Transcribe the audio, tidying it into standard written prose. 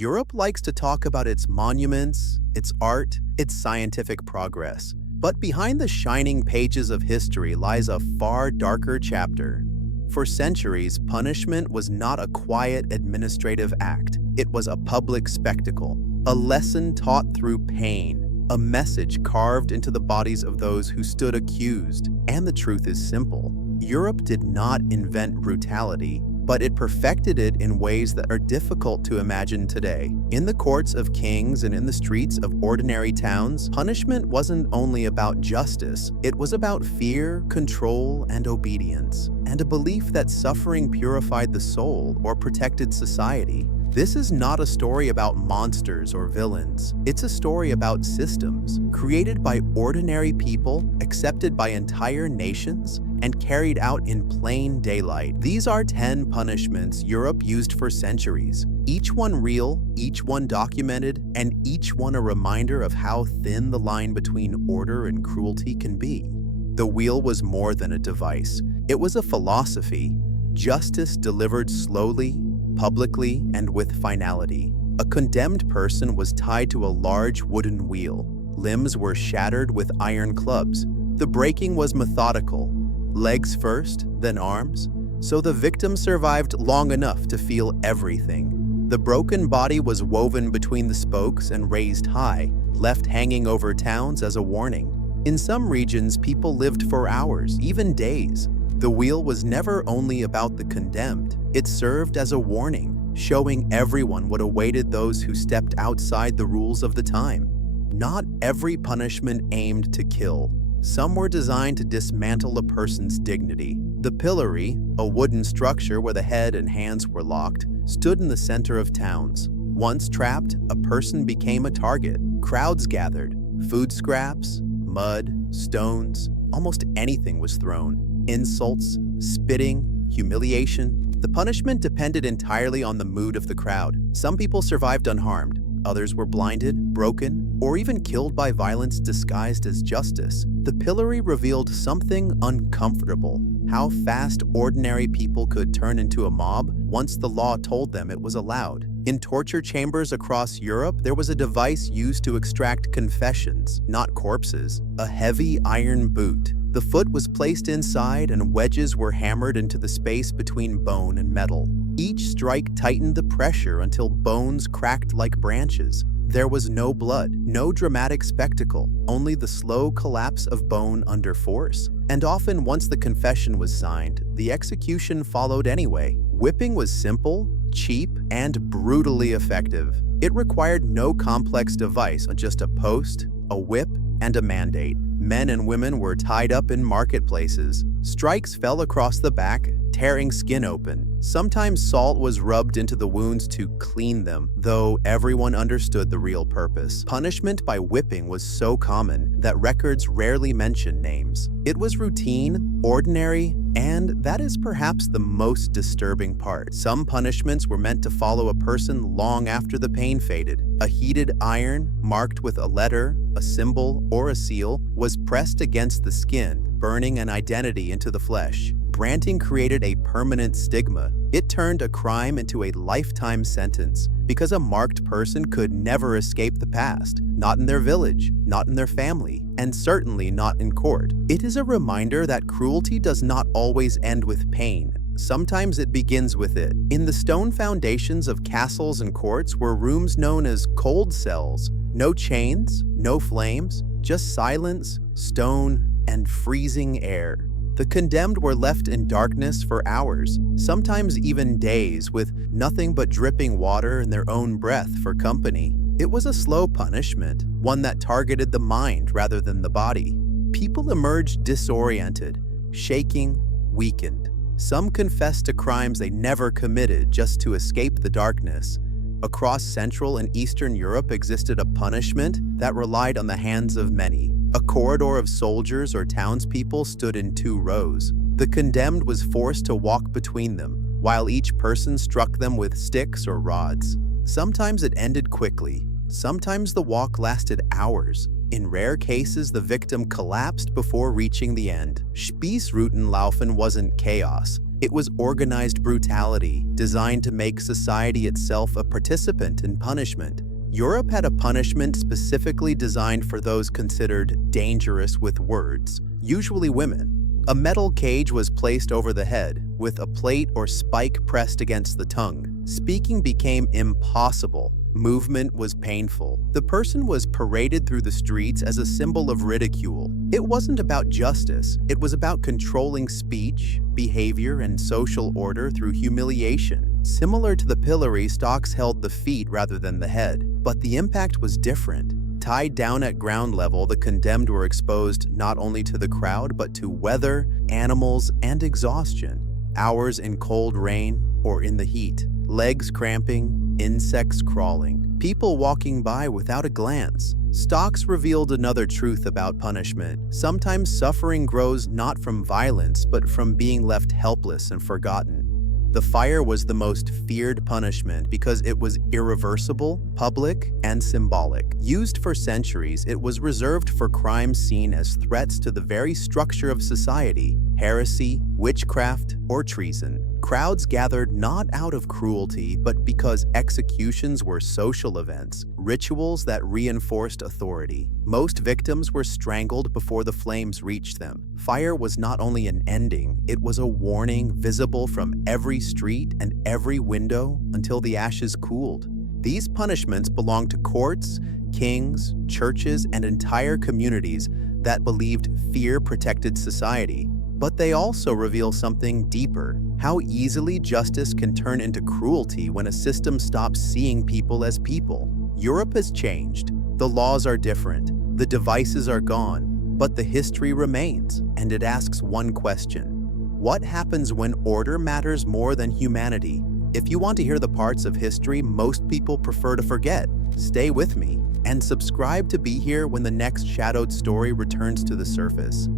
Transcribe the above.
Europe likes to talk about its monuments, its art, its scientific progress. But behind the shining pages of history lies a far darker chapter. For centuries, punishment was not a quiet administrative act. It was a public spectacle, a lesson taught through pain, a message carved into the bodies of those who stood accused. And the truth is simple. Europe did not invent brutality, but it perfected it in ways that are difficult to imagine today. In the courts of kings and in the streets of ordinary towns, punishment wasn't only about justice, it was about fear, control, and obedience, and a belief that suffering purified the soul or protected society. This is not a story about monsters or villains. It's a story about systems, created by ordinary people, accepted by entire nations, and carried out in plain daylight. These are 10 punishments Europe used for centuries, each one real, each one documented, and each one a reminder of how thin the line between order and cruelty can be. The wheel was more than a device. It was a philosophy. Justice delivered slowly, publicly, and with finality. A condemned person was tied to a large wooden wheel. Limbs were shattered with iron clubs. The breaking was methodical. Legs first, then arms, so the victim survived long enough to feel everything. The broken body was woven between the spokes and raised high, left hanging over towns as a warning. In some regions, people lived for hours, even days. The wheel was never only about the condemned. It served as a warning, showing everyone what awaited those who stepped outside the rules of the time. Not every punishment aimed to kill. Some were designed to dismantle a person's dignity. The pillory, a wooden structure where the head and hands were locked, stood in the center of towns. Once trapped, a person became a target. Crowds gathered. Food scraps, mud, stones, almost anything was thrown. Insults, spitting, humiliation. The punishment depended entirely on the mood of the crowd. Some people survived unharmed. Others were blinded, broken, or even killed by violence disguised as justice. The pillory revealed something uncomfortable: how fast ordinary people could turn into a mob once the law told them it was allowed. In torture chambers across Europe, there was a device used to extract confessions, not corpses: a heavy iron boot. The foot was placed inside and wedges were hammered into the space between bone and metal. Each strike tightened the pressure until bones cracked like branches. There was no blood, no dramatic spectacle, only the slow collapse of bone under force. And often, once the confession was signed, the execution followed anyway. Whipping was simple, cheap, and brutally effective. It required no complex device, just a post, a whip, and a mandate. Men and women were tied up in marketplaces. Strikes fell across the back, tearing skin open. Sometimes salt was rubbed into the wounds to clean them, though everyone understood the real purpose. Punishment by whipping was so common that records rarely mention names. It was routine, ordinary, and that is perhaps the most disturbing part. Some punishments were meant to follow a person long after the pain faded. A heated iron, marked with a letter, a symbol, or a seal, was pressed against the skin, burning an identity into the flesh. Branding created a permanent stigma. It turned a crime into a lifetime sentence because a marked person could never escape the past, not in their village, not in their family, and certainly not in court. It is a reminder that cruelty does not always end with pain. Sometimes it begins with it. In the stone foundations of castles and courts were rooms known as cold cells. No chains, no flames, just silence, stone, and freezing air. The condemned were left in darkness for hours, sometimes even days, with nothing but dripping water and their own breath for company. It was a slow punishment, one that targeted the mind rather than the body. People emerged disoriented, shaking, weakened. Some confessed to crimes they never committed just to escape the darkness. Across Central and Eastern Europe existed a punishment that relied on the hands of many. A corridor of soldiers or townspeople stood in 2 rows. The condemned was forced to walk between them, while each person struck them with sticks or rods. Sometimes it ended quickly. Sometimes the walk lasted hours. In rare cases, the victim collapsed before reaching the end. Spießrutenlaufen wasn't chaos. It was organized brutality, designed to make society itself a participant in punishment. Europe had a punishment specifically designed for those considered dangerous with words, usually women. A metal cage was placed over the head, with a plate or spike pressed against the tongue. Speaking became impossible. Movement was painful. The person was paraded through the streets as a symbol of ridicule. It wasn't about justice. It was about controlling speech, behavior, and social order through humiliation. Similar to the pillory, stocks held the feet rather than the head, but the impact was different. Tied down at ground level, the condemned were exposed not only to the crowd but to weather, animals, and exhaustion. Hours in cold rain or in the heat, legs cramping, insects crawling, people walking by without a glance. Stocks revealed another truth about punishment. Sometimes suffering grows not from violence but from being left helpless and forgotten. The fire was the most feared punishment because it was irreversible, public, and symbolic. Used for centuries, it was reserved for crimes seen as threats to the very structure of society, heresy, witchcraft, or treason. Crowds gathered not out of cruelty, but because executions were social events, rituals that reinforced authority. Most victims were strangled before the flames reached them. Fire was not only an ending, it was a warning visible from every street and every window until the ashes cooled. These punishments belonged to courts, kings, churches, and entire communities that believed fear protected society. But they also reveal something deeper: how easily justice can turn into cruelty when a system stops seeing people as people. Europe has changed. The laws are different. The devices are gone. But the history remains, and it asks one question: what happens when order matters more than humanity? If you want to hear the parts of history most people prefer to forget, stay with me and subscribe to be here when the next shadowed story returns to the surface.